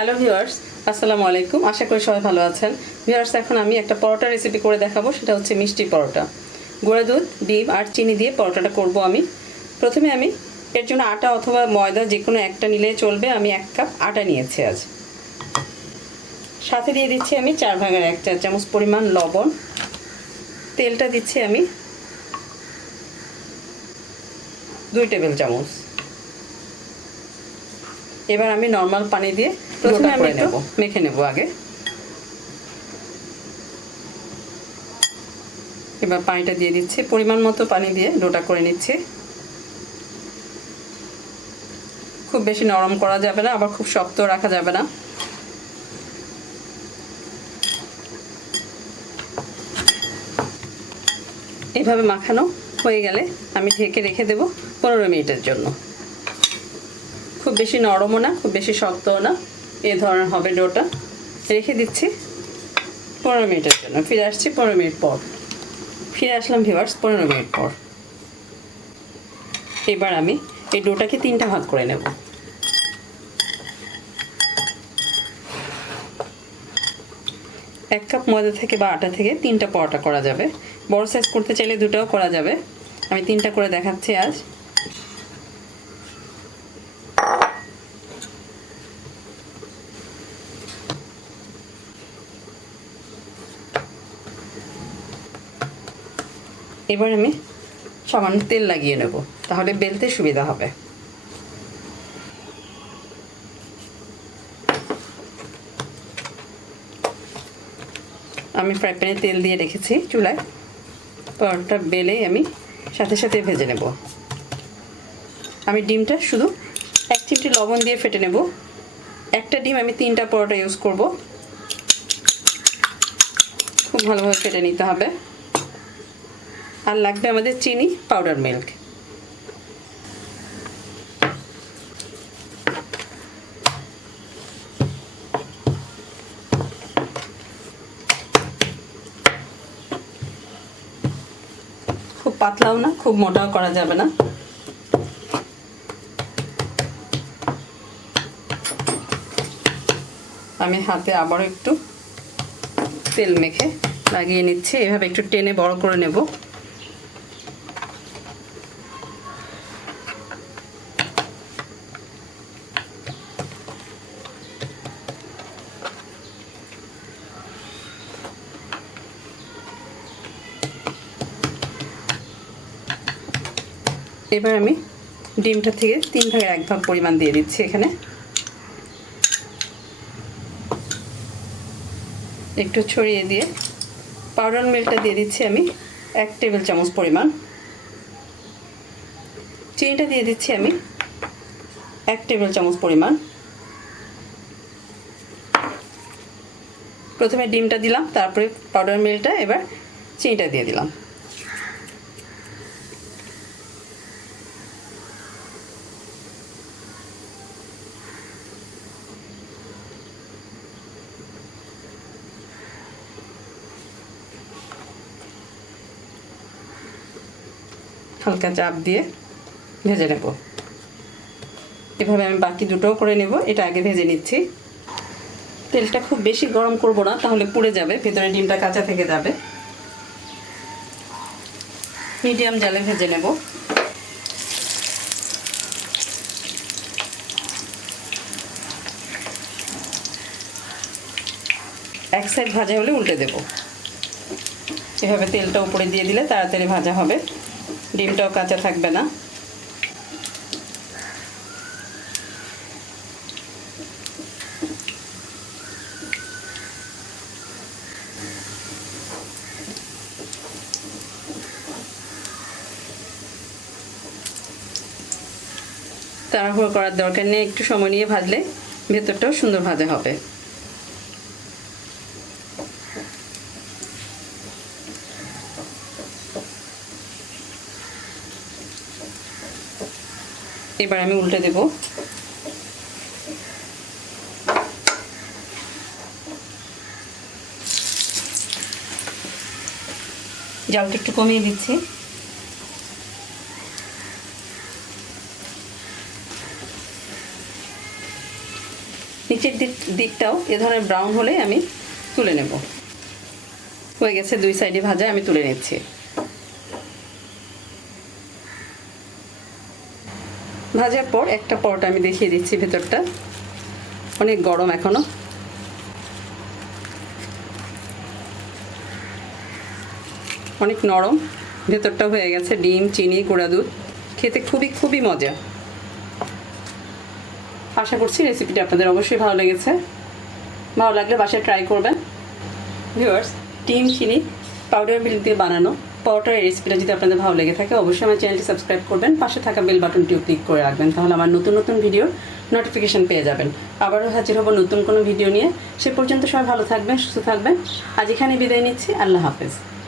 Hello viewers, আসসালামু আলাইকুম। আশা করি সবাই ভালো আছেন। ভিউয়ার্স, এখন আমি একটা পরোটা রেসিপি করে দেখাবো। সেটা হচ্ছে মিষ্টি পরোটা। গুঁড়া দুধ, ডিম আর চিনি দিয়ে পরোটাটা করব আমি। প্রথমে আমি এর জন্য আটা অথবা ময়দা যে কোনো একটা নিলে চলবে। আমি 1 কাপ আটা নিয়েছি আজ। সাথে দিয়ে দিচ্ছি আমি 4/1 চা চামচ পরিমাণ লবণ। তেলটা দিচ্ছি আমি 2 টেবিল চামচ। এবার আমি নরমাল পানি দিয়ে প্রথমে আমি একটু মেখে নেব আগে। এবার পানিটা দিয়ে দিচ্ছি, পরিমাণ মতো পানি দিয়ে ডোটা করে নিচ্ছি। খুব বেশি নরম করা যাবে না, আবার খুব শক্ত রাখা যাবে না। এভাবে মাখানো হয়ে গেলে আমি ঢেকে রেখে দেব 15 মিনিটের জন্য। খুব বেশি নরমও না, খুব বেশি শক্তও না, এই ধরনের হবে ডোটা। রেখে দিচ্ছি 15 মিনিটের জন্য। ফিরে আসছি 15 মিনিট পর। ফিরে আসলাম ভিউয়ার্স 15 মিনিট পর। এবার আমি এই ডোটাকে 3টা ভাগ করে নেব। এক কাপ ময়দা থেকে বা আটা থেকে 3টা পরোটা করা যাবে। বড় সাইজ করতে চাইলে 2টাও করা যাবে। আমি 3টা করে দেখাচ্ছি আজ। এবার আমি সামান্য তেল লাগিয়ে নেব, তাহলে বেলতে সুবিধা হবে। আমি ফ্রাই প্যানে তেল দিয়ে রেখেছি চুলায়। পরোটা বেলে আমি সাথে সাথে ভেজে নেব। আমি ডিমটা শুধু 1 চিমটি লবণ দিয়ে ফেটে নেব। একটা ডিম আমি 3টা পরোটা ইউজ করব। খুব ভালোভাবে ফেটে নিতে হবে। আর লাগবে আমাদের চিনি, পাউডার মিল্ক। খুব পাতলাও না, খুব মোটাও করা যাবে না। আমি হাতে আবারও একটু তেল মেখে লাগিয়ে নিচ্ছি। এভাবে একটু টেনে বড় করে নেব। এবার আমি ডিমটা থেকে 3/1 পরিমাণ দিয়ে দিচ্ছি এখানে। একটু ছড়িয়ে দিয়ে পাউডার মিল্কটা দিয়ে দিচ্ছি আমি 1 টেবিল চামচ পরিমাণ। চিনিটা দিয়ে দিচ্ছি আমি 1 টেবিল চামচ পরিমাণ। প্রথমে ডিমটা দিলাম, তারপরে পাউডার মিল্কটা, এবার চিনিটা দিয়ে দিলাম। হালকা চাপ দিয়ে ভেজে নেব। এভাবে আমি বাকি দুটোও করে নেব। এটা আগে ভেজে নিচ্ছি। তেলটা খুব বেশি গরম করব না, তাহলে পুড়ে যাবে, ভেতরে ডিমটা কাঁচা থেকে যাবে। মিডিয়াম জালে ভেজে নেব। এক সাইড ভাজা হলে উল্টে দেব। এভাবে তেলটা উপরে দিয়ে দিলে তাড়াতাড়ি ভাজা হবে, ডিমটাও কাঁচা থাকবে না। তাড়াহুড়ো করার দরকার নেই, একটু সময় নিয়ে ভাজলে ভেতরটাও সুন্দর ভাজা হবে। এবার আমি উল্টে দেব। জালটা একটু কমিয়ে দিচ্ছি। নিচের দিকটাও এ ধরনের ব্রাউন হলে আমি তুলে নেব। হয়ে গেছে, দুই সাইডে ভাজা, আমি তুলে নিচ্ছি। ভাজার পর একটা পরোটা আমি দেখিয়ে দিচ্ছি, ভেতরটা অনেক গরম এখনো। অনেক নরম, ভেতরটা হয়ে গেছে ডিম, চিনি, গুঁড়া দুধ, খেতে খুবই মজা। আশা করছি রেসিপিটা আপনাদের অবশ্যই ভালো লেগেছে। ভালো লাগলে বাসায় ট্রাই করবেন। ভিউয়ার্স, ডিম, চিনি, পাউডার মিল্ক দিয়ে বানানো পরোটার এই রেসিপিটা যদি আপনাদের ভালো লেগে থাকে অবশ্যই আমার চ্যানেলটি সাবস্ক্রাইব করবেন, পাশে থাকা বেল বাটনটিও ক্লিক করে রাখবেন, তাহলে আমার নতুন ভিডিওর নোটিফিকেশন পেয়ে যাবেন। আবারও হাজির হব নতুন কোনো ভিডিও নিয়ে। সে পর্যন্ত সবাই ভালো থাকবেন, সুস্থ থাকবেন। আজ এখানে বিদায় নিচ্ছি। আল্লাহ হাফেজ।